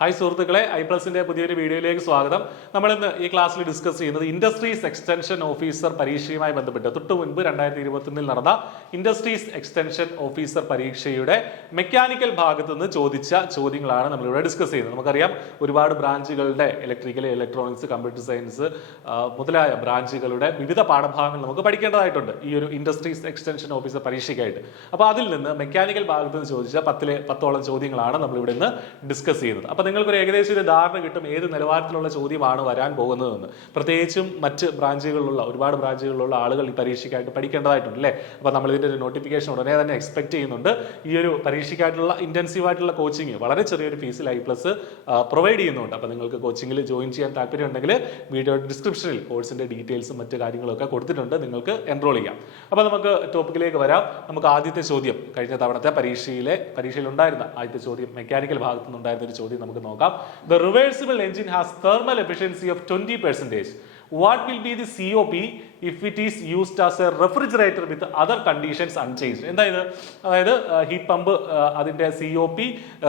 Hi സുഹൃത്തുക്കളെ, ഐപ്ലസിന്റെ പുതിയൊരു വീഡിയോയിലേക്ക് സ്വാഗതം. നമ്മൾ ഇന്ന് ഈ ക്ലാസ്സിൽ ഡിസ്കസ് ചെയ്യുന്നത് ഇൻഡസ്ട്രീസ് എക്സ്റ്റൻഷൻ ഓഫീസർ പരീക്ഷയുമായി ബന്ധപ്പെട്ട് തൊട്ട് മുൻപ് 2021 നടന്ന ഇൻഡസ്ട്രീസ് എക്സ്റ്റൻഷൻ ഓഫീസർ പരീക്ഷയുടെ മെക്കാനിക്കൽ ഭാഗത്ത് നിന്ന് ചോദിച്ച ചോദ്യങ്ങളാണ് നമ്മളിവിടെ ഡിസ്കസ് ചെയ്യുന്നത്. നമുക്കറിയാം, ഒരുപാട് ബ്രാഞ്ചുകളുടെ ഇലക്ട്രിക്കൽ, ഇലക്ട്രോണിക്സ്, കമ്പ്യൂട്ടർ സയൻസ് മുതലായ ബ്രാഞ്ചുകളുടെ വിവിധ പാഠഭാഗങ്ങൾ നമുക്ക് പഠിക്കേണ്ടതായിട്ടുണ്ട് ഈ ഒരു ഇൻഡസ്ട്രീസ് എക്സ്റ്റൻഷൻ ഓഫീസർ പരീക്ഷയ്ക്കായിട്ട്. അപ്പോൾ അതിൽ നിന്ന് മെക്കാനിക്കൽ ഭാഗത്ത് നിന്ന് ചോദിച്ച 10 ചോദ്യങ്ങളാണ് നമ്മളിവിടെ ഇന്ന് ഡിസ്കസ് ചെയ്യുന്നത്. അപ്പോൾ നിങ്ങൾക്കൊരു ഏകദേശം ഒരു ധാരണ കിട്ടും ഏത് നിലവാരത്തിലുള്ള ചോദ്യമാണ് വരാൻ പോകുന്നതെന്ന്. പ്രത്യേകിച്ചും മറ്റ് ഒരുപാട് ബ്രാഞ്ചുകളിലുള്ള ആളുകൾ ഈ പരീക്ഷയ്ക്കായിട്ട് പഠിക്കേണ്ടതായിട്ടുണ്ട് അല്ലേ. അപ്പോൾ നമ്മൾ ഇതിൻ്റെ ഒരു നോട്ടിഫിക്കേഷൻ ഉടനെ തന്നെ എക്സ്പെക്ട് ചെയ്യുന്നുണ്ട്. ഈ ഒരു പരീക്ഷയ്ക്കായിട്ടുള്ള ഇന്റൻസീവ് ആയിട്ടുള്ള കോച്ചിങ് വളരെ ചെറിയൊരു ഫീസിൽ ഐപ്ലസ് പ്രൊവൈഡ് ചെയ്യുന്നുണ്ട്. അപ്പോൾ നിങ്ങൾക്ക് കോച്ചിങ്ങിൽ ജോയിൻ ചെയ്യാൻ താല്പര്യമുണ്ടെങ്കിൽ വീഡിയോ ഡിസ്ക്രിപ്ഷനിൽ കോഴ്സിന്റെ ഡീറ്റെയിൽസും മറ്റു കാര്യങ്ങളൊക്കെ കൊടുത്തിട്ടുണ്ട്, നിങ്ങൾക്ക് എൻറോൾ ചെയ്യാം. അപ്പോൾ നമുക്ക് ടോപ്പിക്കിലേക്ക് വരാം. നമുക്ക് ആദ്യത്തെ ചോദ്യം, കഴിഞ്ഞ തവണത്തെ പരീക്ഷയിൽ ഉണ്ടായിരുന്ന ആദ്യത്തെ ചോദ്യം, മെക്കാനിക്കൽ ഭാഗത്തു നിന്നുണ്ടായിരുന്ന ഒരു ചോദ്യം നമുക്ക് നോക്കാം. The reversible engine has thermal efficiency of 20%. What will be the COP if it is used as a refrigerator with other conditions unchanged? അതായത് ഹീറ്റ് പമ്പ് അതിന്റെ COP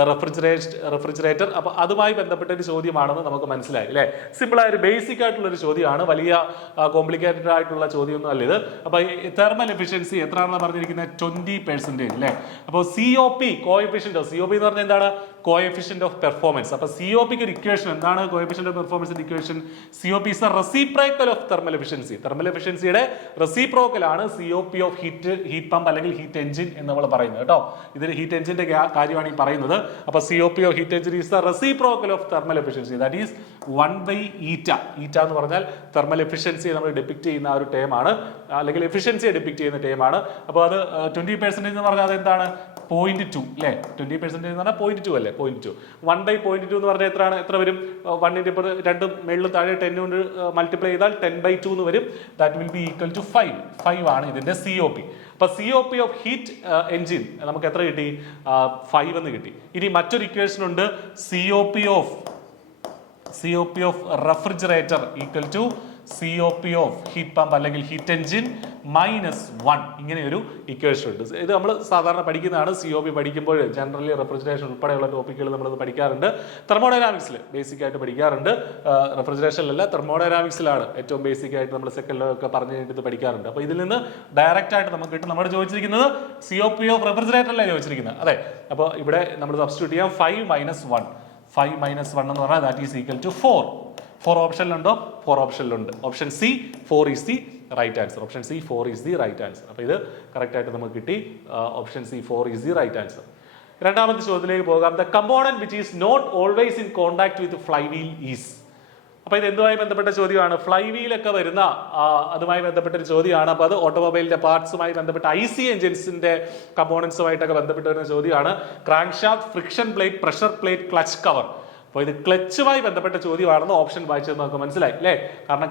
റെഫ്രിജറേറ്റർ. അപ്പൊ അതുമായി ബന്ധപ്പെട്ട ഒരു ചോദ്യമാണെന്ന് നമുക്ക് മനസ്സിലായി അല്ലെ. സിമ്പിൾ ആയ ഒരു ബേസിക് ആയിട്ടുള്ള ഒരു ചോദ്യമാണ്, വലിയ കോംപ്ലിക്കേറ്റഡ് ആയിട്ടുള്ള ചോദ്യമൊന്നും അല്ല ഇത്. അപ്പൊ തെർമൽ എഫിഷ്യൻസി എത്രയാണെന്ന് പറഞ്ഞിരിക്കുന്നത് 20% അല്ലെ. അപ്പോൾ COP കോഎഫിഷ്യന്റ്, COP എന്ന് പറഞ്ഞാൽ എന്താണ്? Coefficient of performance. അപ്പൊ COPക്ക് ഒരു ഇക്വേഷൻ എന്താണ്? കോഎഫിഷ്യന്റ് ഓഫ് പെർഫോമൻസിന്റെ equation COP is a reciprocal of thermal efficiency. Thermal എഫിഷ്യൻസിയുടെ റെസിപ്രോക്കൽ ആണ് COP ഓഫ് ഹീറ്റ് പമ്പ് അല്ലെങ്കിൽ ഹീറ്റ് എഞ്ചിൻ എന്ന് നമ്മൾ പറയുന്നത് കേട്ടോ. ഇതിൽ ഹീറ്റ് എഞ്ചിന്റെ കാര്യമാണ് ഈ പറയുന്നത്. അപ്പൊ COP of heat engine is the reciprocal of thermal efficiency, that is 1/η. Eta എന്ന് പറഞ്ഞാൽ തെർമൽ എഫിഷ്യൻസിയെ നമ്മൾ ഡിപിക്ട് ചെയ്യുന്ന ആ ഒരു ടേം ആണ്, അല്ലെങ്കിൽ എഫിഷ്യൻസിയെ ഡിപിക്ട് ചെയ്യുന്ന ടേം ആണ്. അപ്പോൾ അത് 20% എന്ന് പറഞ്ഞാൽ അത് എന്താണ്? 0.2 അല്ലേ. 20% എന്ന് പറഞ്ഞാൽ 0.2 അല്ലേ. 0.2 1/0.2 എന്ന് പറഞ്ഞാൽ എത്ര വരും? 1 രണ്ടും മേളിലും താഴെ 10 കൊണ്ട് മൾട്ടിപ്ലൈ ചെയ്താൽ 10/2 എന്ന് വരും. That will be equal to 5 ആണ് ഇതിന്റെ COP. അപ്പൊ COP ഓഫ് ഹീറ്റ് എഞ്ചിൻ നമുക്ക് എത്ര കിട്ടി? 5 എന്ന് കിട്ടി. ഇനി മറ്റൊരു ഇക്വേഷൻ ഉണ്ട്, COP of refrigerator equal to COP of heat pump അല്ലെങ്കിൽ ഹീറ്റ് എഞ്ചിൻ -1. ഇങ്ങനെ ഒരു ഇക്വേഷൻ ഉണ്ട്. ഇത് നമ്മൾ സാധാരണ പഠിക്കുന്നതാണ്. COP പഠിക്കുമ്പോൾ ജനറലി റെഫ്രിജറേഷൻ ഉൾപ്പെടെയുള്ള ടോപ്പിക്കുകൾ നമ്മളത് പഠിക്കാറുണ്ട്. തെർമോഡൈനാമിക്സിൽ ബേസിക് ആയിട്ട് പഠിക്കാറുണ്ട്. റെഫ്രിജറേഷനിലല്ല, തെർമോഡൈനാമിക്സിലാണ് ഏറ്റവും ബേസിക് ആയിട്ട് നമ്മൾ സെക്കൻഡിലൊക്കെ പറഞ്ഞു കഴിഞ്ഞിട്ട് പഠിക്കാറുണ്ട്. അപ്പോൾ ഇതിൽ നിന്ന് ഡയറക്റ്റ് ആയിട്ട് നമുക്ക് കിട്ടും. നമ്മൾ ചോദിച്ചിരിക്കുന്നത് COP ഓഫ് റെഫ്രിജറേറ്ററിലാണ് ചോദിച്ചിരിക്കുന്നത്. അതെ, അപ്പോൾ ഇവിടെ നമ്മൾ സബ്സ്റ്റിറ്റ്യൂട്ട് ചെയ്യാം 5 - 1 എന്ന് പറഞ്ഞാൽ ദാറ്റ് ഈസ് ഈക്വൽ ടു 4. 4 ഓപ്ഷനിലുണ്ടോ? 4 ഓപ്ഷനിലുണ്ട്. Option C 4 is the right answer. Option C 4 is the right answer. അപ്പോൾ ഇത് കറക്റ്റ് ആയിട്ട് നമുക്ക് കിട്ടി. Option C 4 is the right answer. രണ്ടാമത്തെ ചോദ്യത്തിലേക്ക് പോകാം. The component which is not always in contact with flywheel is. അപ്പൊ ഇത് എന്തുമായി ബന്ധപ്പെട്ട ചോദ്യമാണ്? ഫ്ലൈ വീലൊക്കെ വരുന്ന അതുമായി ബന്ധപ്പെട്ട ഒരു ചോദ്യമാണ്. അപ്പൊ അത് ഓട്ടോമൊബൈലിന്റെ പാർട്സുമായി ബന്ധപ്പെട്ട IC എഞ്ചിൻസിന്റെ കമ്പോണൻസുമായിട്ടൊക്കെ ബന്ധപ്പെട്ട് വരുന്ന ചോദ്യമാണ്. Crank shaft, friction plate, pressure plate, clutch cover. അപ്പോൾ ഇത് ക്ലച്ചുമായി ബന്ധപ്പെട്ട ചോദ്യമാണെന്ന് ഓപ്ഷൻ വായിച്ചത് നമുക്ക് മനസ്സിലായി അല്ലേ. കാരണം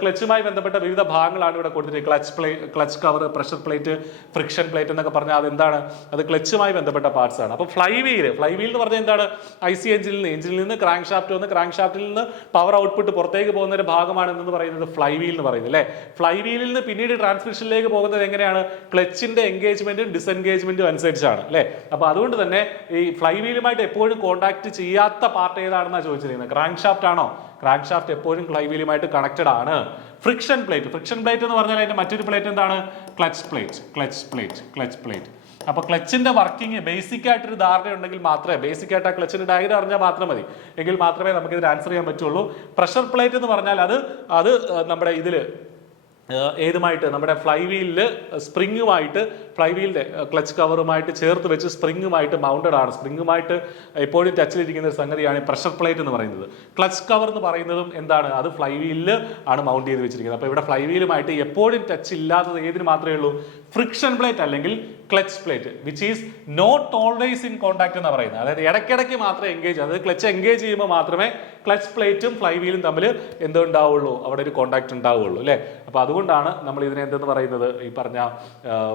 ക്ലച്ചുമായി ബന്ധപ്പെട്ട വിവിധ ഭാഗങ്ങളാണ് ഇവിടെ കൊടുത്തിരിക്കുന്നത്. Clutch cover, pressure plate, friction plate എന്നൊക്കെ പറഞ്ഞാൽ അതെന്താണ്? അത് ക്ലച്ചുമായി ബന്ധപ്പെട്ട പാർട്സ് ആണ്. അപ്പോൾ ഫ്ലൈ വീൽ എന്ന് പറഞ്ഞാൽ എന്താണ്? IC എഞ്ചിനിൽ നിന്ന് ക്രാങ്ക് ഷാഫ്റ്റ് വന്ന് ക്രാങ്ക് ഷാഫ്റ്റിൽ നിന്ന് പവർ ഔട്ട്പുട്ട് പുറത്തേക്ക് പോകുന്ന ഒരു ഭാഗമാണ് എന്ന് പറയുന്നത് ഫ്ലൈ വീൽ എന്ന് പറയുന്നത് അല്ലേ. ഫ്ലൈ വീലിൽ നിന്ന് പിന്നീട് ട്രാൻസ്മിഷനിലേക്ക് പോകുന്നത് എങ്ങനെയാണ്? ക്ലച്ചിന്റെ എൻഗേജ്മെന്റും ഡിസെൻഗേജ്മെന്റും അനുസരിച്ചാണ് അല്ലേ. അപ്പോൾ അതുകൊണ്ട് തന്നെ ഈ ഫ്ലൈ വീലുമായിട്ട് എപ്പോഴും കോൺടാക്ട് ചെയ്യാത്ത പാർട്ട് ഏതാണെന്നാണ് ചോദിച്ചിരിക്കുന്നത്. ക്രാങ്ക് ഷാഫ്റ്റ് ആണോ? ക്രാങ്ക് ഷാഫ്റ്റ് എപ്പോഴും ഫ്ലൈ വീലുമായിട്ട് കണക്റ്റഡ് ആണ്. ഫ്രിക്ഷൻ പ്ലേറ്റ് എന്ന് പറഞ്ഞാൽ അതിന്റെ മറ്റൊരു പ്ലേറ്റ് എന്താണ്? Clutch plate. അപ്പൊ ക്ലച്ചിന്റെ വർക്കിംഗ് ബേസിക് ആയിട്ടൊരു ധാരണ ഉണ്ടെങ്കിൽ മാത്രമേ, ബേസിക് ആയിട്ട് ആ ക്ലച്ചിന്റെ ഡയഗ്രം അറിഞ്ഞാൽ മാത്രം മതി, എങ്കിൽ മാത്രമേ നമുക്ക് ഇതിന് ആൻസർ ചെയ്യാൻ പറ്റുള്ളൂ. പ്രഷർ പ്ലേറ്റ് എന്ന് പറഞ്ഞാൽ അത് നമ്മുടെ ഇതില് ഏതുമായിട്ട്, നമ്മുടെ ഫ്ലൈ വീലില് സ്പ്രിങ്ങുമായിട്ട്, ഫ്ലൈ വീലിന്റെ ക്ലച്ച് കവറുമായിട്ട് ചേർത്ത് വെച്ച് സ്പ്രിങ്ങുമായിട്ട് മൗണ്ടഡ് ആണ്. സ്പ്രിങ്ങുമായിട്ട് എപ്പോഴും ടച്ചിലിരിക്കുന്ന ഒരു സംഗതിയാണ് പ്രഷർ പ്ലേറ്റ് എന്ന് പറയുന്നത്. ക്ലച്ച് കവർ എന്ന് പറയുന്നതും എന്താണ്? അത് ഫ്ലൈ വീലില് ആണ് മൗണ്ട് ചെയ്ത് വെച്ചിരിക്കുന്നത്. അപ്പോൾ ഇവിടെ ഫ്ലൈ വീലുമായിട്ട് എപ്പോഴും ടച്ച് ഇല്ലാത്തത് ഏതിന് മാത്രമേ ഉള്ളൂ? ഫ്രിക്ഷൻ പ്ലേറ്റ് അല്ലെങ്കിൽ clutch plate, which is not always in contact എന്ന് പറയുന്നത്. അതായത് ഇടയ്ക്കിടയ്ക്ക് മാത്രമേ എൻഗേജ്, അതായത് ക്ലച്ച് എൻഗേജ് ചെയ്യുമ്പോൾ മാത്രമേ ക്ലച്ച് പ്ലേറ്റും ഫ്ലൈ വീലും തമ്മിൽ എന്തുണ്ടാവുള്ളൂ? അവിടെ ഒരു കോൺടാക്ട് ഉണ്ടാവുള്ളൂ അല്ലേ. അപ്പോൾ അതുകൊണ്ടാണ് നമ്മൾ ഇതിനെ എന്തെന്ന് പറയുന്നത്? ഈ പറഞ്ഞ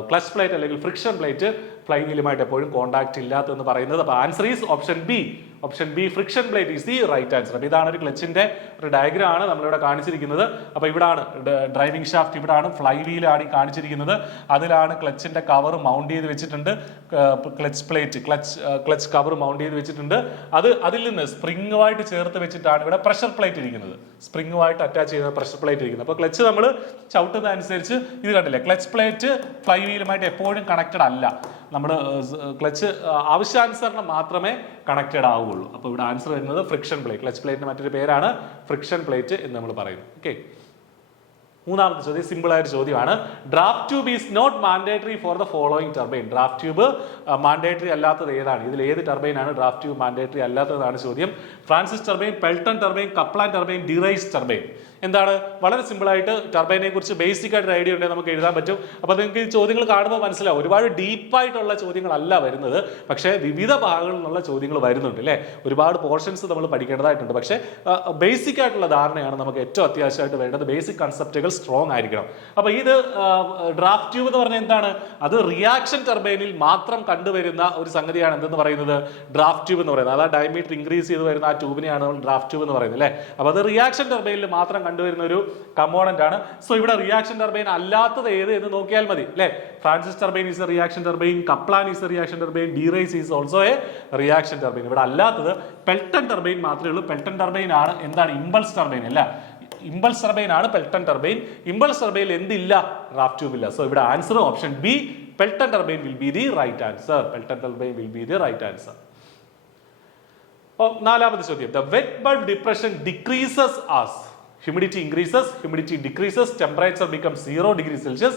ക്ലച്ച് പ്ലേറ്റ് അല്ലെങ്കിൽ ഫ്രിക്ഷൻ പ്ലേറ്റ് ഫ്ലൈ വീലുമായിട്ട് എപ്പോഴും കോൺടാക്ട് ഇല്ലാത്തെന്ന് പറയുന്നത്. അപ്പോൾ answer is option B. Option B friction plate is the right answer. അപ്പോൾ ഇതാണ് ഒരു ക്ലച്ചിന്റെ ഒരു ഡയഗ്രം ആണ് നമ്മളിവിടെ കാണിച്ചിരിക്കുന്നത്. അപ്പോൾ ഇവിടാണ് ഡ്രൈവിംഗ് ഷാഫ്റ്റ്, ഇവിടാണ് ഫ്ലൈ വീലാണ് കാണിച്ചിരിക്കുന്നത്. അതിലാണ് ക്ലച്ചിന്റെ കവർ മൗണ്ട് ചെയ്ത് വെച്ചിട്ടുണ്ട്, clutch plate clutch cover mount ചെയ്ത് വെച്ചിട്ടുണ്ട്. അതിൽ നിന്ന് സ്പ്രിങ്ങുമായിട്ട് ചേർത്ത് വെച്ചിട്ടാണ് ഇവിടെ പ്രഷർ പ്ലേറ്റ് ഇരിക്കുന്നത്, സ്പ്രിങ്ങുമായിട്ട് അറ്റാച്ച് ചെയ്യുന്ന പ്രഷർ പ്ലേറ്റ് ഇരിക്കുന്നത്. അപ്പോൾ ക്ലച്ച് നമ്മൾ ചവിട്ടുന്ന അനുസരിച്ച് ഇത് കണ്ടില്ലേ, ക്ലച്ച് പ്ലേറ്റ് ഫ്ലൈ വീലുമായിട്ട് എപ്പോഴും കണക്റ്റഡ് അല്ല. നമ്മൾ ക്ലച്ച് ആവശ്യാനുസരണം മാത്രമേ കണക്റ്റഡ് ആവുകയുള്ളൂ. അപ്പോൾ ഇവിടെ ആൻസർ വരുന്നത് ഫ്രിക്ഷൻ പ്ലേറ്റ്. ക്ലച്ച് പ്ലേറ്റിന് മറ്റൊരു പേരാണ് ഫ്രിക്ഷൻ പ്ലേറ്റ് എന്ന് നമ്മൾ പറയുന്നത്. ഓക്കെ, മൂന്നാമത്തെ ചോദ്യം സിമ്പിൾ ആയ ഒരു ചോദ്യമാണ്. Draft tube is not mandatory for the following turbine. Draft tube mandatory അല്ലാത്തത് ഏതാണ്? ഇതിൽ ഏത് ടർബൈൻ ആണ് ഡ്രാഫ്റ്റ് ട്യൂബ് മാൻഡേറ്ററി അല്ലാത്തതാണ് ചോദ്യം. Francis turbine, Pelton turbine, Kaplan turbine, Deriaz turbine. എന്താണ്? വളരെ സിമ്പിൾ ആയിട്ട് ടർബൈനെ കുറിച്ച് ബേസിക് ആയിട്ട് ഐഡിയ ഉണ്ടെങ്കിൽ നമുക്ക് എഴുതാൻ പറ്റും. അപ്പോൾ നിങ്ങൾക്ക് ഈ ചോദ്യങ്ങൾ കാണുമ്പോൾ മനസ്സിലാവും, ഒരുപാട് ഡീപ്പായിട്ടുള്ള ചോദ്യങ്ങളല്ല വരുന്നത്, പക്ഷേ വിവിധ ഭാഗങ്ങളിൽ നിന്നുള്ള ചോദ്യങ്ങൾ വരുന്നുണ്ട് അല്ലേ. ഒരുപാട് പോർഷൻസ് നമ്മൾ പഠിക്കേണ്ടതായിട്ടുണ്ട്, പക്ഷേ ബേസിക് ആയിട്ടുള്ള ധാരണയാണ് നമുക്ക് ഏറ്റവും അത്യാവശ്യമായിട്ട് വേണ്ടത്. ബേസിക് കൺസെപ്റ്റുകൾ സ്ട്രോങ് ആയിരിക്കണം. അപ്പോൾ ഇത് ഡ്രാഫ്റ്റ് ട്യൂബ് എന്ന് പറഞ്ഞാൽ എന്താണ്? അത് റിയാക്ഷൻ ടർബൈനിൽ മാത്രം കണ്ടുവരുന്ന ഒരു സംഗതിയാണ് എന്തെന്ന് പറയുന്നത്, ഡ്രാഫ്റ്റ് ട്യൂബ് എന്ന് പറയുന്നത്. അതായത് ഡയമീറ്റർ ഇൻക്രീസ് ചെയ്ത് വരുന്ന ആ ട്യൂബിനെയാണ് നമ്മൾ ഡ്രാഫ്റ്റ് ട്യൂബ് എന്ന് പറയുന്നത് അല്ലേ. അപ്പോൾ അത് റിയാക്ഷൻ ടർബൈനിൽ മാത്രം കണ്ടുവരുന്ന ഒരു കമ്പോണന്റ് ആണ്. സോ ഇവിടെ റിയാക്ഷൻ ടർബൈൻ അല്ലാത്തത് ഏത് എന്ന് നോക്കിയാൽ മതി അല്ലേ. Francis turbine is A reaction turbine, Kaplan is A reaction turbine, ഡിറൈസ് is also A reaction turbine. ഇവിടെ അല്ലാത്തത് പെൽട്ടൺ ടർബൈൻ മാത്രമേ ഉള്ളൂ. പെൽട്ടൺ ടർബൈൻ ആണ് എന്താണ്? ഇമ്പൾസ് ടർബൈൻ അല്ല, ഇമ്പൾസ് ടർബൈൻ ആണ് പെൽട്ടൺ ടർബൈൻ. ഇമ്പൾസ് ടർബൈനിൽ എന്തില്ല? ഡ്രാഫ്റ്റ് ട്യൂബ് ഇല്ല. സോ ഇവിടെ answer option B, Pelton turbine will be the right answer. Pelton turbine will be the right answer. നാലാമത്തെ ചോദ്യം. The wet bulb depression decreases as humidity increases, humidity decreases, temperature becomes 0 degrees Celsius,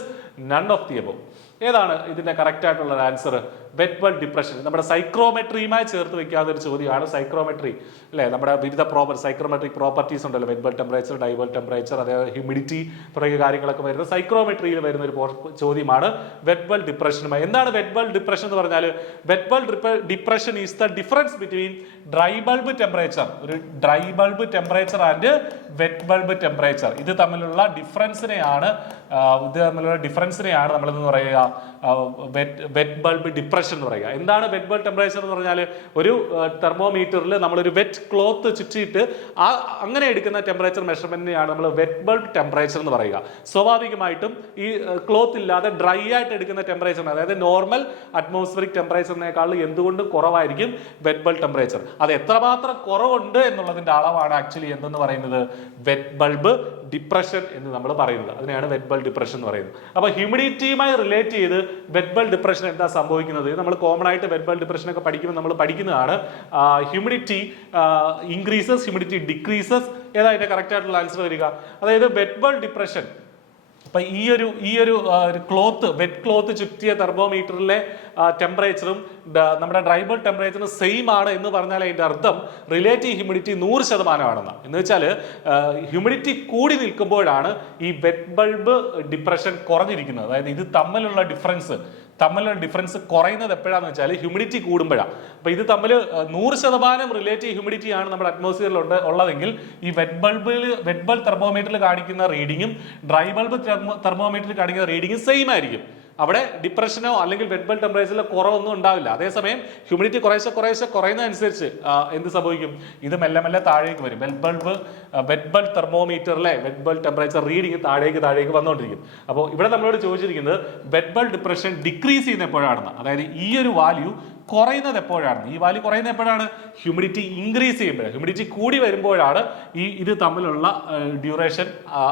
none of the above. ഏതാണ് ഇതിന്റെ correct ആയിട്ടുള്ള answer? Wet bulb depression. നമ്മുടെ സൈക്രോമെട്രിയുമായി ചേർത്ത് വെക്കാത്ത ഒരു ചോദ്യമാണ് സൈക്രോമെട്രി അല്ലെ. നമ്മുടെ വിവിധ സൈക്രോമെട്രിക് പ്രോപ്പർട്ടീസ് ഉണ്ടല്ലോ, വെറ്റ് ബൾബ് ടെമ്പറേച്ചർ, ഡൈബൽ ടെമ്പറേച്ചർ, അതേപോലെ ഹ്യൂമിഡിറ്റി തുടങ്ങിയ കാര്യങ്ങളൊക്കെ വരുന്നത് സൈക്രോമെട്രിയിൽ വരുന്ന ഒരു ചോദ്യമാണ് വെറ്റ് ബൾബ് ഡിപ്രഷനുമായി. എന്താണ് വെറ്റ് ബൾബ് ഡിപ്രഷൻ എന്ന് പറഞ്ഞാൽ? Wet bulb depression is the difference between dry bulb temperature, ഒരു dry bulb temperature and wet bulb temperature. ഇത് തമ്മിലുള്ള ഡിഫറൻസിനെയാണ് നമ്മളെന്ന് പറയുക വെറ്റ് ബൾബ് ഡിപ്രഷൻ എന്ന് പറയുക. എന്താണ് വെറ്റ് ബൾബ് ടെമ്പറേച്ചർ എന്ന് പറഞ്ഞാൽ? ഒരു തെർമോമീറ്ററിൽ നമ്മളൊരു വെറ്റ് ക്ലോത്ത് ചുറ്റിയിട്ട് അങ്ങനെ എടുക്കുന്ന ടെമ്പറേച്ചർ മെഷർമെന്റിനെയാണ് നമ്മൾ വെറ്റ് ബൾബ് ടെമ്പറേച്ചർ എന്ന് പറയുക. സ്വാഭാവികമായിട്ടും ഈ ക്ലോത്ത് ഇല്ലാതെ ഡ്രൈ ആയിട്ട് എടുക്കുന്ന ടെമ്പറേച്ചർ, അതായത് നോർമൽ അറ്റ്മോസ്ഫിയറിക് ടെമ്പറേച്ചറിനേക്കാൾ എന്തുകൊണ്ടും കുറവായിരിക്കും വെറ്റ് ബൾബ് ടെമ്പറേച്ചർ. അത് എത്രമാത്രം കുറവുണ്ട് എന്നുള്ളതിന്റെ അളവാണ് ആക്ച്വലി എന്തെന്ന് പറയുന്നത്, വെറ്റ് ബൾബ് ഡിപ്രഷൻ എന്ന് നമ്മൾ പറയുന്നത്. അതിനെയാണ് വെറ്റ് ബൾബ് ഡിപ്രഷൻ എന്ന് പറയുന്നത്. അപ്പൊ ഹ്യൂമിഡിറ്റിയുമായി റിലേറ്റ് ചെയ്ത് വെറ്റ് ബൾബ് ഡിപ്രഷൻ എന്താ സംഭവിക്കുന്നത്? നമ്മൾ കോമൺ ആയിട്ട് വെറ്റ് ബൾബ് ഡിപ്രഷൻ ഒക്കെ പഠിക്കുമ്പോൾ നമ്മൾ പഠിക്കുന്നതാണ്. Humidity increases, humidity decreases. ഏതായിട്ട് കറക്റ്റ് ആയിട്ടുള്ള ആൻസർ വരിക? അതായത് വെറ്റ് ബൾബ് ഡിപ്രഷൻ. അപ്പൊ ഈ ഒരു ക്ലോത്ത്, വെറ്റ് ക്ലോത്ത് ചുറ്റിയ തെർമോമീറ്ററിലെ ടെമ്പറേച്ചറും നമ്മുടെ ഡ്രൈ ബൾബ് ടെമ്പറേച്ചറും സെയിം ആണ് എന്ന് പറഞ്ഞാൽ അതിന്റെ അർത്ഥം റിലേറ്റീവ് ഹ്യൂമിഡിറ്റി 100% എന്ന് വെച്ചാൽ ഹ്യൂമിഡിറ്റി കൂടി നിൽക്കുമ്പോഴാണ് ഈ വെറ്റ് ബൾബ് ഡിപ്രഷൻ കുറഞ്ഞിരിക്കുന്നത്. അതായത് ഇത് തമ്മിലുള്ള ഡിഫറൻസ് കുറയുന്നത് എപ്പോഴാന്ന് വെച്ചാൽ ഹ്യൂമിഡിറ്റി കൂടുമ്പോഴാണ്. അപ്പൊ ഇത് തമ്മിൽ 100% റിലേറ്റീവ് ഹ്യൂമിഡിറ്റി ആണ് നമ്മുടെ അറ്റ്മോസ്ഫിയറിൽ ഉള്ളതെങ്കിൽ ഈ വെറ്റ് ബൾബ് തെർമോമീറ്ററിൽ കാണിക്കുന്ന റീഡിങ്ങും ഡ്രൈ ബൾബ് തെർമോമീറ്ററിൽ കാണിക്കുന്ന റീഡിങ്ങും സെയിം ആയിരിക്കും. അവിടെ ഡിപ്രഷനോ അല്ലെങ്കിൽ വെറ്റ് ബൾബ് ടെമ്പറേച്ചറിലോ കുറവൊന്നും ഉണ്ടാവില്ല. അതേസമയം ഹ്യൂമിഡിറ്റി കുറേശ്ശെ കുറയുന്നതനുസരിച്ച് എന്ത് സംഭവിക്കും? ഇത് മെല്ലെ മെല്ലെ താഴേക്ക് വരും. വെറ്റ് ബൾബ് തെർമോമീറ്ററിലെ വെറ്റ് ബൾബ് ടെമ്പറേച്ചർ റീഡിങ് താഴേക്ക് വന്നുകൊണ്ടിരിക്കും. അപ്പോൾ ഇവിടെ നമ്മളോട് ചോദിച്ചിരിക്കുന്നത് വെറ്റ് ബൾബ് ഡിപ്രഷൻ ഡിക്രീസ് ചെയ്യുന്ന എപ്പോഴാണെന്ന്, അതായത് ഈ ഒരു വാല്യൂ കുറയുന്നത് എപ്പോഴാണ്? ഈ വാല്യൂ കുറയുന്നത് എപ്പോഴാണ്? ഹ്യൂമിഡിറ്റി ഇൻക്രീസ് ചെയ്യുമ്പോഴാണ്. ഹ്യൂമിഡിറ്റി കൂടി വരുമ്പോഴാണ് ഇത് തമ്മിലുള്ള ഡ്യൂറേഷൻ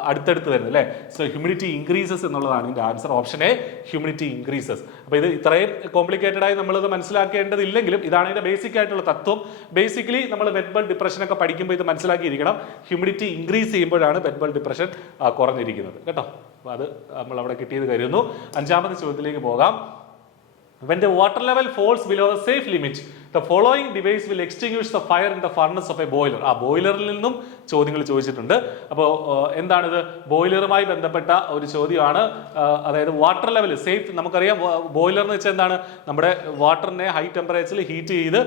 അടുത്തടുത്ത് വരുന്നത് അല്ലേ. സോ ഹ്യൂമിഡിറ്റി ഇൻക്രീസസ് എന്നുള്ളതാണ് ഇതിന്റെ answer. Option A, humidity increases. അപ്പൊ ഇത് ഇത്രയും കോംപ്ലിക്കേറ്റഡ് ആയി നമ്മളിത് മനസ്സിലാക്കേണ്ടതില്ലെങ്കിലും ഇതാണ് ഇതിന്റെ ബേസിക് ആയിട്ടുള്ള തത്വം. ബേസിക്കലി നമ്മൾ വെറ്റ് ബൾബ് ഡിപ്രഷൻ ഒക്കെ പഠിക്കുമ്പോൾ ഇത് മനസ്സിലാക്കിയിരിക്കണം. ഹ്യൂമിഡിറ്റി ഇൻക്രീസ് ചെയ്യുമ്പോഴാണ് വെറ്റ് ബൾബ് ഡിപ്രഷൻ കുറഞ്ഞിരിക്കുന്നത് കേട്ടോ. അപ്പൊ അത് നമ്മൾ അവിടെ കിട്ടിയത് കരുതുന്നു. അഞ്ചാമത്തെ ചോദ്യത്തിലേക്ക് പോകാം. When the water level falls below the safe limit, the following device will extinguish the fire in the furnace of a boiler. ആ ബോയിലറിൽ നിന്നും ചോദ്യങ്ങൾ ചോദിച്ചിട്ടുണ്ട്. അപ്പോൾ എന്താണിത്? ബോയിലറുമായി ബന്ധപ്പെട്ട ഒരു ചോദ്യമാണ്. അതായത് വാട്ടർ ലെവൽ സേഫ്. നമുക്കറിയാം ബോയിലർ എന്ന് വെച്ചാൽ എന്താണ്? നമ്മുടെ വാട്ടറിനെ ഹൈ ടെമ്പറേച്ചറിൽ ഹീറ്റ് ചെയ്ത്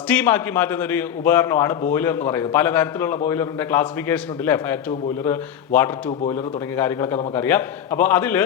സ്റ്റീം ആക്കി മാറ്റുന്ന ഒരു ഉപകരണമാണ് ബോയിലർ എന്ന് പറയുന്നത്. പലതരത്തിലുള്ള ബോയിലറിന്റെ ക്ലാസിഫിക്കേഷൻ ഉണ്ട് അല്ലേ? Fire tube boiler, water tube boiler തുടങ്ങിയ കാര്യങ്ങളൊക്കെ നമുക്കറിയാം. അപ്പോൾ അതിൽ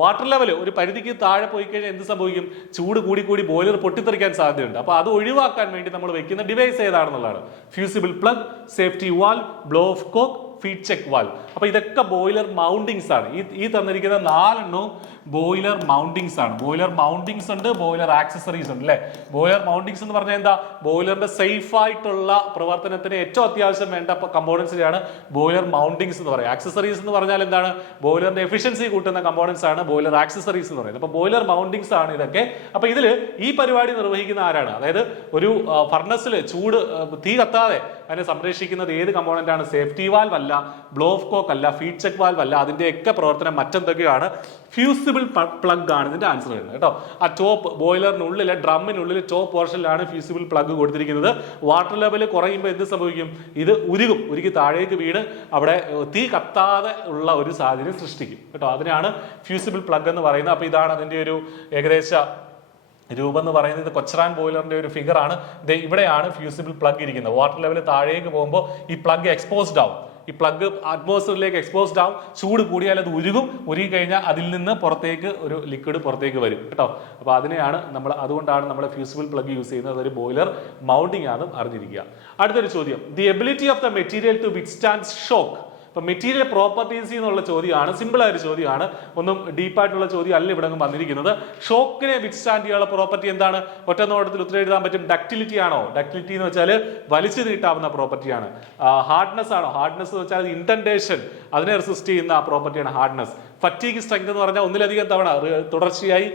വാട്ടർ ലെവൽ ഒരു പരിധിക്ക് താഴെ പോയി കഴിഞ്ഞാൽ എന്ത് സംഭവിക്കും? ചൂട് കൂടി ബോയിലർ പൊട്ടിത്തെറിക്കാൻ സാധ്യതയുണ്ട്. അപ്പോൾ അത് ഒഴിവാക്കാൻ വേണ്ടി നമ്മൾ വെക്കുന്ന ഡിവൈസ് ഏതാണെന്നുള്ളതാണ്. Fusible plug, safety valve, blow off cock, feed check valve. അപ്പൊ ഇതൊക്കെ ബോയിലർ മൗണ്ടിങ്സ് ആണ്. ഈ തന്നിരിക്കുന്ന 4 എണ്ണവും ബോയിലർ മൗണ്ടിങ്സ് ആണ്. ബോയിലർ മൗണ്ടിങ്സ് ഉണ്ട്, ബോയിലർ ആക്സസറീസ് ഉണ്ട് അല്ലെ? ബോയിലർ മൗണ്ടിങ്സ് എന്ന് പറഞ്ഞാൽ എന്താ? ബോയിലറിന്റെ സേഫ് ആയിട്ടുള്ള പ്രവർത്തനത്തിന് ഏറ്റവും അത്യാവശ്യം വേണ്ട കമ്പോണൻസിനെയാണ് ബോയിലർ മൗണ്ടിങ്സ് എന്ന് പറയുന്നത്. ആക്സസറീസ് എന്ന് പറഞ്ഞാൽ എന്താണ്? ബോയിലറിന്റെ എഫിഷ്യൻസി കൂട്ടുന്ന കമ്പോണൻസ് ആണ് ബോയിലർ ആക്സസറീസ് എന്ന് പറയുന്നത്. അപ്പൊ ബോയിലർ മൗണ്ടിങ്സ് ആണ് ഇതൊക്കെ. അപ്പൊ ഇതിൽ ഈ പരിപാടി നിർവഹിക്കുന്ന ആരാണ്? അതായത് ഒരു ഫർണസിൽ ചൂട് തീ കത്താതെ അതിനെ സംരക്ഷിക്കുന്നത് ഏത് കമ്പോണന്റ് ആണ്? സേഫ്റ്റി വാൽവ് അല്ല, ബ്ലോ ഓഫ് കോക്ക് അല്ല, ഫീഡ് ചെക്ക് വാൽവ് അല്ല. അതിന്റെയൊക്കെ പ്രവർത്തനം മറ്റെന്തൊക്കെയാണ്? ഫ്യൂസിബിൾ പ്ലഗ് ആണ് ഇതിന്റെ ആൻസർ വരുന്നത് കേട്ടോ. ആ ടോപ്പ് ബോയിലറിനുള്ളിലെ ഡ്രമ്മിനുള്ളിൽ ടോപ്പ് പോർഷനിലാണ് ഫ്യൂസിബിൾ പ്ലഗ് കൊടുത്തിരിക്കുന്നത്. വാട്ടർ ലെവൽ കുറയുമ്പോൾ എന്ത് സംഭവിക്കും? ഇത് ഉരുകി താഴേക്ക് വീണ് അവിടെ തീ കത്താതെ ഉള്ള ഒരു സാഹചര്യം സൃഷ്ടിക്കും കേട്ടോ. അതിനാണ് ഫ്യൂസിബിൾ പ്ലഗ് എന്ന് പറയുന്നത്. അപ്പൊ ഇതാണ് അതിന്റെ ഒരു ഏകദേശ രൂപം എന്ന് പറയുന്നത്. കൊച്ചറാൻ ബോയിലറിന്റെ ഒരു ഫിഗർ ആണ്. ഇവിടെയാണ് ഫ്യൂസിബിൾ പ്ലഗ് ഇരിക്കുന്നത്. വാട്ടർ ലെവൽ താഴേക്ക് പോകുമ്പോൾ ഈ പ്ലഗ് എക്സ്പോസ്ഡ് ആവും. ഈ പ്ലഗ് അറ്റ്മോസ്ഫിയറിലേക്ക് എക്സ്പോസ്ഡ് ആവും. ചൂട് കൂടിയാൽ അത് ഉരുകി കഴിഞ്ഞാൽ അതിൽ നിന്ന് പുറത്തേക്ക് ഒരു ലിക്വിഡ് പുറത്തേക്ക് വരും കേട്ടോ. അപ്പൊ അതിനെയാണ് അതുകൊണ്ടാണ് നമ്മൾ ഫ്യൂസിബിൾ പ്ലഗ് യൂസ് ചെയ്യുന്നത്. അതൊരു ബോയിലർ മൗണ്ടിങ് ആണെന്നും അറിഞ്ഞിരിക്കുക. അടുത്തൊരു ചോദ്യം, the ability of the material to withstand shock. അപ്പൊ മെറ്റീരിയൽ പ്രോപ്പർട്ടീസ് എന്നുള്ള ചോദ്യമാണ്. സിമ്പിൾ ആയ ഒരു ചോദ്യമാണ്, ഒന്നും ഡീപ്പായിട്ടുള്ള ചോദ്യം അല്ല ഇവിടെ വന്നിരിക്കുന്നത്. ഷോക്കിനെ വിത്ത്സ്റ്റാൻഡ് ചെയ്യാനുള്ള പ്രോപ്പർട്ടി എന്താണ്? ഒറ്റ നോട്ടത്തിൽ ഉത്തരം എഴുതാൻ പറ്റും. ഡക്റ്റിലിറ്റി ആണോ? ഡക്റ്റിലിറ്റി എന്ന് വെച്ചാൽ വലിച്ചു നീട്ടാവുന്ന പ്രോപ്പർട്ടിയാണ്. ഹാർഡ്നെസ് ആണോ? ഹാർഡ്നെസ് എന്ന് വെച്ചാൽ ഇൻഡന്റേഷൻ, അതിനെ റെസിസ്റ്റ് ചെയ്യുന്ന പ്രോപ്പർട്ടിയാണ് ഹാർഡ്നെസ്. ഫറ്റീഗ് സ്ട്രെങ്ത് എന്ന് പറഞ്ഞാൽ ഒന്നിലധികം തവണ തുടർച്ചയായി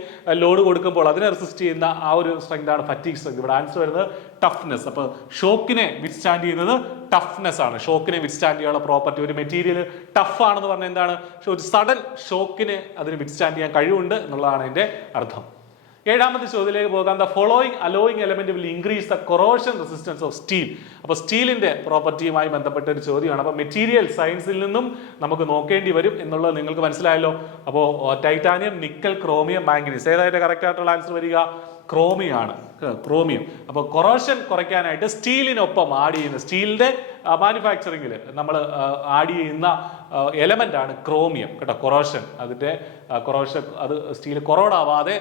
ലോഡ് കൊടുക്കുമ്പോൾ അതിനെ റെസിസ്റ്റ് ചെയ്യുന്ന ആ ഒരു സ്ട്രെങ്ത് ആണ് ഫറ്റീഗ് സ്ട്രെങ്ത്. ഇവിടെ ആൻസർ വരുന്നത് ടഫ്നെസ്. അപ്പൊ ഷോക്കിനെ വിത്ത്സ്റ്റാൻഡ് ചെയ്യുന്നത് ടഫ്നെസ് ആണ്. ഷോക്കിനെ വിത്ത്സ്റ്റാൻഡ് ചെയ്യാനുള്ള പ്രോപ്പർട്ടി. ഒരു മെറ്റീരിയൽ ടഫ് ആണെന്ന് പറഞ്ഞാൽ എന്താണ്? ഒരു സഡൻ ഷോക്കിനെ അതിന് വിത്ത്സ്റ്റാൻഡ് ചെയ്യാൻ കഴിവുണ്ട് എന്നുള്ളതാണ് അതിന്റെ അർത്ഥം. ഏഴാമത്തെ ചോദ്യത്തിലേക്ക് പോകാം. The following allowing element will increase the corrosion resistance of steel. അപ്പൊ സ്റ്റീലിന്റെ പ്രോപ്പർട്ടിയുമായി ബന്ധപ്പെട്ട ഒരു ചോദ്യമാണ്. അപ്പൊ മെറ്റീരിയൽ സയൻസിൽ നിന്നും നമുക്ക് നോക്കേണ്ടി വരും എന്നുള്ളത് നിങ്ങൾക്ക് മനസ്സിലായല്ലോ. അപ്പോൾ ടൈറ്റാനിയം, നിക്കൽ, ക്രോമിയം, മാംഗനീസ്. ഏതായിട്ട് കറക്റ്റ് ആയിട്ടുള്ള ആൻസർ വരിക? ക്രോമിയാണ്. ക്രോമിയം. അപ്പോൾ കൊറോഷൻ കുറയ്ക്കാനായിട്ട് സ്റ്റീലിനൊപ്പം ആഡ് ചെയ്യുന്ന, സ്റ്റീലിന്റെ മാനുഫാക്ചറിങ്ങിൽ നമ്മൾ ആഡ് ചെയ്യുന്ന എലമെന്റ് ആണ് ക്രോമിയം കേട്ടോ. കൊറോഷൻ, അതിന്റെ കൊറോഷൻ, അത് സ്റ്റീൽ കൊറോഡാവാതെ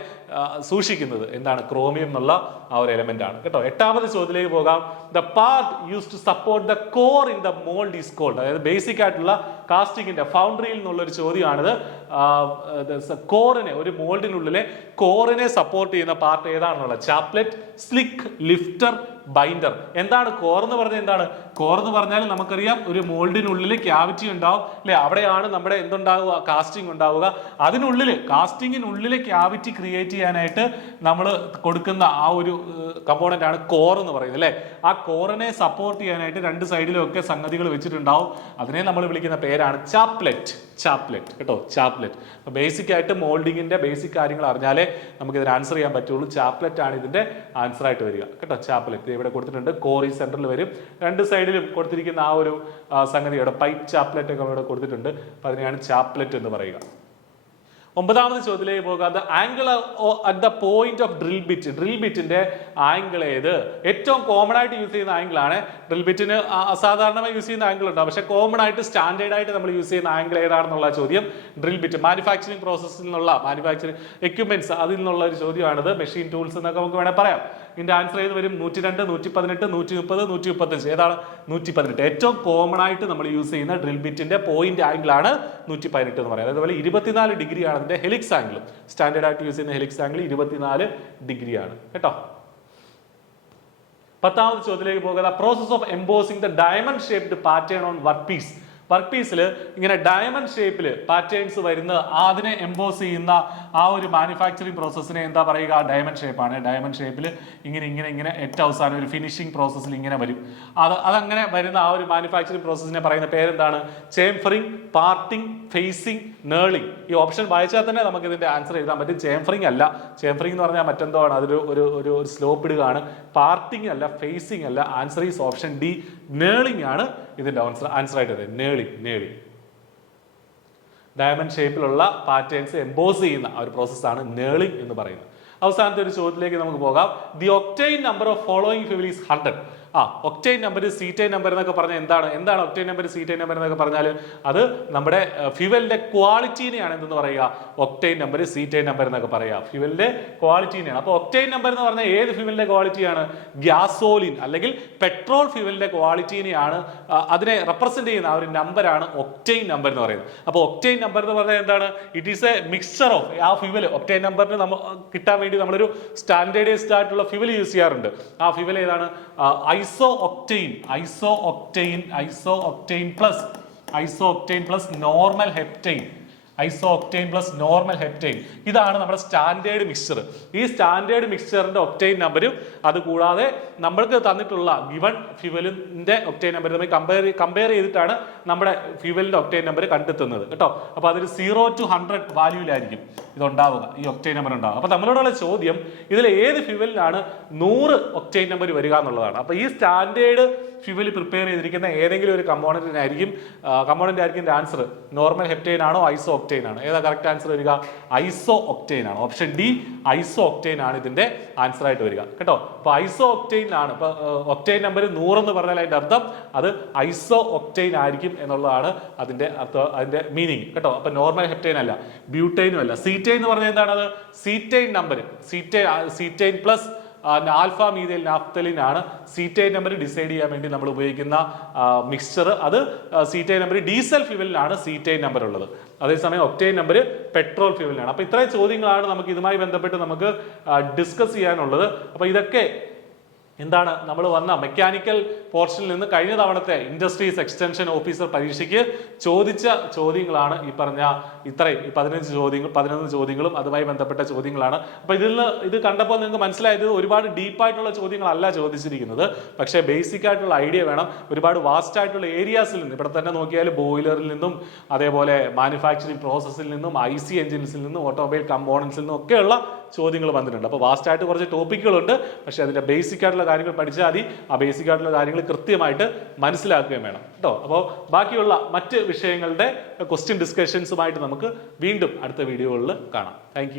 സൂക്ഷിക്കുന്നത് എന്താണ്? ക്രോമിയം എന്നുള്ള ആ ഒരു എലമെന്റ് ആണ് കേട്ടോ. എട്ടാമത്തെ ചോദ്യത്തിലേക്ക് പോകാം. The part use to support the core in the mould is called. അതായത് ബേസിക് ആയിട്ടുള്ള കാസ്റ്റിംഗിന്റെ ഫൗണ്ടറിയിൽ നിന്നുള്ള ഒരു ചോദ്യമാണിത്. കോറിനെ, ഒരു മോൾഡിനുള്ളിലെ കോറിനെ സപ്പോർട്ട് ചെയ്യുന്ന പാർട്ട് ഏതാണെന്നുള്ളത്? Chaplet, slick, lifter, binder. എന്താണ് കോർ എന്ന് പറഞ്ഞാൽ? എന്താണ് കോർ എന്ന് പറഞ്ഞാൽ നമുക്കറിയാം, ഒരു മോൾഡിനുള്ളിൽ ക്യാവിറ്റി ഉണ്ടാവും അല്ലെ? അവിടെയാണ് നമ്മുടെ എന്തുണ്ടാവുക? കാസ്റ്റിംഗ് ഉണ്ടാവുക. അതിനുള്ളിൽ, കാസ്റ്റിങ്ങിനുള്ളിൽ ക്യാവിറ്റി ക്രിയേറ്റ് ചെയ്യാനായിട്ട് നമ്മൾ കൊടുക്കുന്ന ആ ഒരു കമ്പോണന്റ് ആണ് കോർ എന്ന് പറയുന്നത് അല്ലെ? ആ കോറിനെ സപ്പോർട്ട് ചെയ്യാനായിട്ട് രണ്ട് സൈഡിലും ഒക്കെ സംഗതികൾ വെച്ചിട്ടുണ്ടാവും. അതിനെ നമ്മൾ വിളിക്കുന്ന പേരാണ് ചാപ്ലെറ്റ്. ചാപ്ലെറ്റ് കേട്ടോ, ചാപ്ലെറ്റ്. അപ്പൊ ബേസിക് ആയിട്ട് മോൾഡിങ്ങിന്റെ ബേസിക് കാര്യങ്ങൾ അറിഞ്ഞാലേ നമുക്ക് ഇതിന് ആൻസർ ചെയ്യാൻ പറ്റുള്ളൂ. ചാപ്ലെറ്റ് ആണ് ഇതിന്റെ ആൻസർ ആയിട്ട് വരിക കേട്ടോ. ചാപ്ലെറ്റ് ഇവിടെ കൊടുത്തിട്ടുണ്ട്. കോർ ഈ സെന്ററിൽ വരും. രണ്ട് സൈഡിലും കൊടുത്തിരിക്കുന്ന ആ ഒരു സംഗതി ഇവിടെ പൈപ്പ് ചാപ്ലെറ്റ് ഒക്കെ ഇവിടെ കൊടുത്തിട്ടുണ്ട്. അപ്പൊ അതിനെയാണ് ചാപ്ലെറ്റ് എന്ന് പറയുക. ഒമ്പതാമത്തെ ചോദ്യത്തിലേക്ക് പോകാം. The angle at the point of drill bit. Drill ബിറ്റിന്റെ ആംഗിൾ ഏത്? ഏറ്റവും കോമൺ ആയിട്ട് യൂസ് ചെയ്യുന്ന ആംഗിൾ ആണ്. ഡ്രിൽ ബിറ്റിന് അസാധാരണമായി യൂസ് ചെയ്യുന്ന ആംഗിൾ ഉണ്ടാവും, പക്ഷെ കോമൺ ആയിട്ട് സ്റ്റാൻഡേർഡ് ആയിട്ട് നമ്മൾ യൂസ് ചെയ്യുന്ന ആംഗിൾ ഏതാണെന്നുള്ള ചോദ്യം. ഡ്രിൽ ബിറ്റ് മാനുഫാക്ചറിങ് പ്രോസസ്സിൽ നിന്നുള്ള, മാനുഫാക്ചറിങ് എക്യുപ്മെന്റ്സ് അതിൽ നിന്നുള്ള ഒരു ചോദ്യമാണിത്. മെഷീൻ ടൂൾസ് എന്നൊക്കെ നമുക്ക് വേണേൽ പറയാം. ഇതിന്റെ ആൻസർ ഏത് വരും? 102, 118, 130, 135. ഏതാണ്? 118. ഏറ്റവും കോമൺ ആയിട്ട് നമ്മൾ യൂസ് ചെയ്യുന്ന ഡ്രിൽ ബിറ്റിന്റെ പോയിന്റ് ആംഗിൾ ആണ് 118 എന്ന് പറയുന്നത്. അതുപോലെ 24 ഡിഗ്രിയാണ് അതിന്റെ ഹെലിക്സ് ആംഗിൾ. സ്റ്റാൻഡേർഡ് ആയിട്ട് യൂസ് ചെയ്യുന്ന ഹെലിക്സ് ആംഗിൾ 24 ഡിഗ്രിയാണ് കേട്ടോ. പത്താമത്തെ ചോദ്യത്തിലേക്ക് പോകുക. Process of embossing the diamond shaped pattern on work piece. Work പീസിൽ ഇങ്ങനെ ഡയമണ്ട് ഷേപ്പിൽ പാറ്റേൺസ് വരുന്ന അതിനെ എംബോസ് ചെയ്യുന്ന ആ ഒരു മാനുഫാക്ചറിങ് പ്രോസസ്സിനെ എന്താ പറയുക? ഡയമണ്ട് ഷേപ്പാണ്. ഡയമണ്ട് ഷേപ്പിൽ ഇങ്ങനെ ഇങ്ങനെ ഇങ്ങനെ ഏറ്റവും അവസാനം ഒരു ഫിനിഷിംഗ് പ്രോസസ്സിൽ ഇങ്ങനെ വരും. അതങ്ങനെ വരുന്ന ആ ഒരു മാനുഫാക്ചറിങ് പ്രോസസ്സിനെ പറയുന്ന പേരെന്താണ്? Chamfering, parting, facing, knurling. ഈ ഓപ്ഷൻ വായിച്ചാൽ തന്നെ നമുക്ക് ഇതിന്റെ ആൻസർ എഴുതാൻ പറ്റും. ചേംഫറിംഗ് അല്ല, ചേംഫറിംഗ് എന്ന് പറഞ്ഞാൽ മറ്റെന്തോ ആണ്, അതൊരു ഒരു സ്ലോപ്പ് ഇടുകയാണ്. പാർട്ടിംഗ് അല്ല, ഫേസിംഗ് അല്ല. Answer is option D, knurling ആണ് ഇതിന്റെ ആൻസർ ആയിട്ട് വരുന്നത്. നേളിംഗ് ഡയമണ്ട് ഷേപ്പിലുള്ള പാറ്റേൺസ് എംബോസ് ചെയ്യുന്ന ആ ഒരു പ്രോസസ്സാണ് നേളിംഗ് എന്ന് പറയുന്നത്. അവസാനത്തെ ഒരു ചോദ്യത്തിലേക്ക് നമുക്ക് പോകാം. The octane number of following fuel is 100. Octane number, cetane number എന്നൊക്കെ പറഞ്ഞാൽ എന്താണ് ഒക്ടൈൻ നമ്പർ, സീറ്റൈൻ നമ്പർ എന്നൊക്കെ പറഞ്ഞാൽ അത് നമ്മുടെ ഫ്യൂവലിന്റെ ക്വാളിറ്റീനെയാണ് എന്തെന്ന് പറയുക? ഒക്ടൈൻ നമ്പർ, സീറ്റൈൻ നമ്പർ എന്നൊക്കെ പറയുക ഫ്യൂവലിന്റെ ക്വാളിറ്റീനെയാണ്. അപ്പോൾ ഒക്ടൈൻ നമ്പർ എന്ന് പറഞ്ഞാൽ ഏത് ഫ്യൂവലിന്റെ ക്വാളിറ്റിയാണ്? ഗ്യാസോലിൻ അല്ലെങ്കിൽ പെട്രോൾ ഫ്യൂവലിന്റെ ക്വാളിറ്റീനെയാണ് അതിനെ റെപ്രസെന്റ് ചെയ്യുന്ന ആ ഒരു നമ്പറാണ് ഒക്ടൈൻ നമ്പർ എന്ന് പറയുന്നത്. അപ്പോൾ ഒക്ടൈൻ നമ്പർ എന്ന് പറഞ്ഞാൽ എന്താണ്? It is A mixture of ആ ഫ്യൂവൽ. ഒക്ടൈൻ നമ്പറിന് കിട്ടാൻ വേണ്ടി നമ്മളൊരു സ്റ്റാൻഡേർഡൈസ്ഡ് ആയിട്ടുള്ള ഫ്യൂവൽ യൂസ് ചെയ്യാറുണ്ട്. ആ ഫ്യൂവൽ ഏതാണ്? ഐസോഒക്ടെയ്ൻ പ്ലസ് നോർമൽ ഹെപ്റ്റൈൻ. ഇതാണ് നമ്മുടെ സ്റ്റാൻഡേർഡ് മിക്സ്ചർ. ഈ സ്റ്റാൻഡേർഡ് മിക്സ്ചറിന്റെ ഒക്ടൈൻ നമ്പരും അതുകൂടാതെ നമ്മൾക്ക് തന്നിട്ടുള്ള ഗിവൺ ഫ്യൂവലിന്റെ ഒക്ടൈൻ നമ്പർ നമ്മൾ കമ്പയർ ചെയ്തിട്ടാണ് നമ്മുടെ ഫ്യൂവലിന്റെ ഒക്ടൈൻ നമ്പർ കണ്ടെത്തുന്നത് കേട്ടോ. അപ്പൊ അതൊരു 0 to 100 വാല്യൂലായിരിക്കും ഇതുണ്ടാവുക, ഈ ഒക്ടൈൻ നമ്പർ ഉണ്ടാവുക. അപ്പൊ നമ്മളോടുള്ള ചോദ്യം ഇതിൽ ഏത് ഫ്യൂവലിനാണ് 100 ഒക്ടൈൻ നമ്പർ വരിക എന്നുള്ളതാണ്. അപ്പൊ ഈ സ്റ്റാൻഡേർഡ് ഫ്യൂവൽ പ്രിപ്പയർ ചെയ്തിരിക്കുന്ന ഏതെങ്കിലും ഒരു കമ്പോണന്റ് ആയിരിക്കും ആൻസർ നോർമൽ ഹെപ്റ്റൈൻ ആണോ ഐസോ ഒക്ടൈൻ ആണോ? ഏതാ കറക്റ്റ് ആൻസർ വരിക? ഐസോ ഒക്ടൈൻ ആണ്. ഓപ്ഷൻ ഡി ഐസോ ഒക്ടൈൻ ആണ് ഇതിന്റെ ആൻസർ ആയിട്ട് വരിക കേട്ടോ. അപ്പൊ ഐസോ ഒക്ടൈൻ ആണ്. ഇപ്പൊ ഒക്ടൈൻ നമ്പർ 100 എന്ന് പറഞ്ഞാൽ അതിന്റെ അർത്ഥം അത് ഐസോ ഒക്ടൈൻ ആയിരിക്കും എന്നുള്ളതാണ് അതിന്റെ മീനിങ് കേട്ടോ. അപ്പൊ നോർമൽ ഹെപ്റ്റൈൻ അല്ല, ബ്യൂട്ടൈനും അല്ല. സീറ്റൈൻ എന്ന് പറഞ്ഞാൽ എന്താണ്? അത് cetane number, cetane plus alpha methyl naphthalene ആണ് സീറ്റൈൻ നമ്പർ ഡിസൈഡ് ചെയ്യാൻ വേണ്ടി നമ്മൾ ഉപയോഗിക്കുന്ന മിക്സ്ചർ. അത് സീറ്റൈൻ നമ്പർ ഡീസൽ ഫ്യൂവലിനാണ് സീറ്റൈൻ നമ്പർ ഉള്ളത്. അതേസമയം ഒക്ടൈൻ നമ്പർ പെട്രോൾ ഫ്യൂവലിനാണ്. അപ്പൊ ഇത്രയും ചോദ്യങ്ങളാണ് നമുക്ക് ഇതുമായി ബന്ധപ്പെട്ട് നമുക്ക് ഡിസ്കസ് ചെയ്യാനുള്ളത്. അപ്പൊ ഇതൊക്കെ എന്താണ് നമ്മൾ വന്ന മെക്കാനിക്കൽ പോർഷനിൽ നിന്ന് കഴിഞ്ഞ തവണത്തെ ഇൻഡസ്ട്രീസ് എക്സ്റ്റൻഷൻ ഓഫീസർ പരീക്ഷയ്ക്ക് ചോദിച്ച ചോദ്യങ്ങളാണ്. ഈ പറഞ്ഞ ഇത്രയും 11 ചോദ്യങ്ങളും അതുമായി ബന്ധപ്പെട്ട ചോദ്യങ്ങളാണ്. അപ്പൊ ഇത് കണ്ടപ്പോൾ നിങ്ങൾക്ക് മനസ്സിലായത് ഒരുപാട് ഡീപ്പായിട്ടുള്ള ചോദ്യങ്ങളല്ല ചോദിച്ചിരിക്കുന്നത്. പക്ഷേ ബേസിക് ആയിട്ടുള്ള ഐഡിയ വേണം. ഒരുപാട് വാസ്റ്റ് ആയിട്ടുള്ള ഏരിയാസിൽ നിന്ന്, ഇവിടെ തന്നെ നോക്കിയാൽ ബോയിലറിൽ നിന്നും അതേപോലെ മാനുഫാക്ചറിങ് പ്രോസസ്സിൽ നിന്നും IC എഞ്ചിൻസിൽ നിന്നും ഓട്ടോമൊബൈൽ കമ്പോണൻസിൽ നിന്നും ഒക്കെയുള്ള ചോദ്യങ്ങൾ വന്നിട്ടുണ്ട്. അപ്പോൾ വാസ്റ്റ് ആയിട്ട് കുറച്ച് ടോപ്പിക്കുകളുണ്ട്. പക്ഷേ അതിന്റെ ബേസിക് ആയിട്ടുള്ള കാര്യങ്ങൾ പഠിച്ചാൽ മതി. ആ ബേസിക് ആയിട്ടുള്ള കാര്യങ്ങൾ കൃത്യമായിട്ട് മനസ്സിലാക്കുകയും വേണം കേട്ടോ. അപ്പോൾ ബാക്കിയുള്ള മറ്റ് വിഷയങ്ങളുടെ ക്വസ്റ്റ്യൻ ഡിസ്കഷൻസുമായിട്ട് നമുക്ക് വീണ്ടും അടുത്ത വീഡിയോകളിൽ കാണാം. താങ്ക്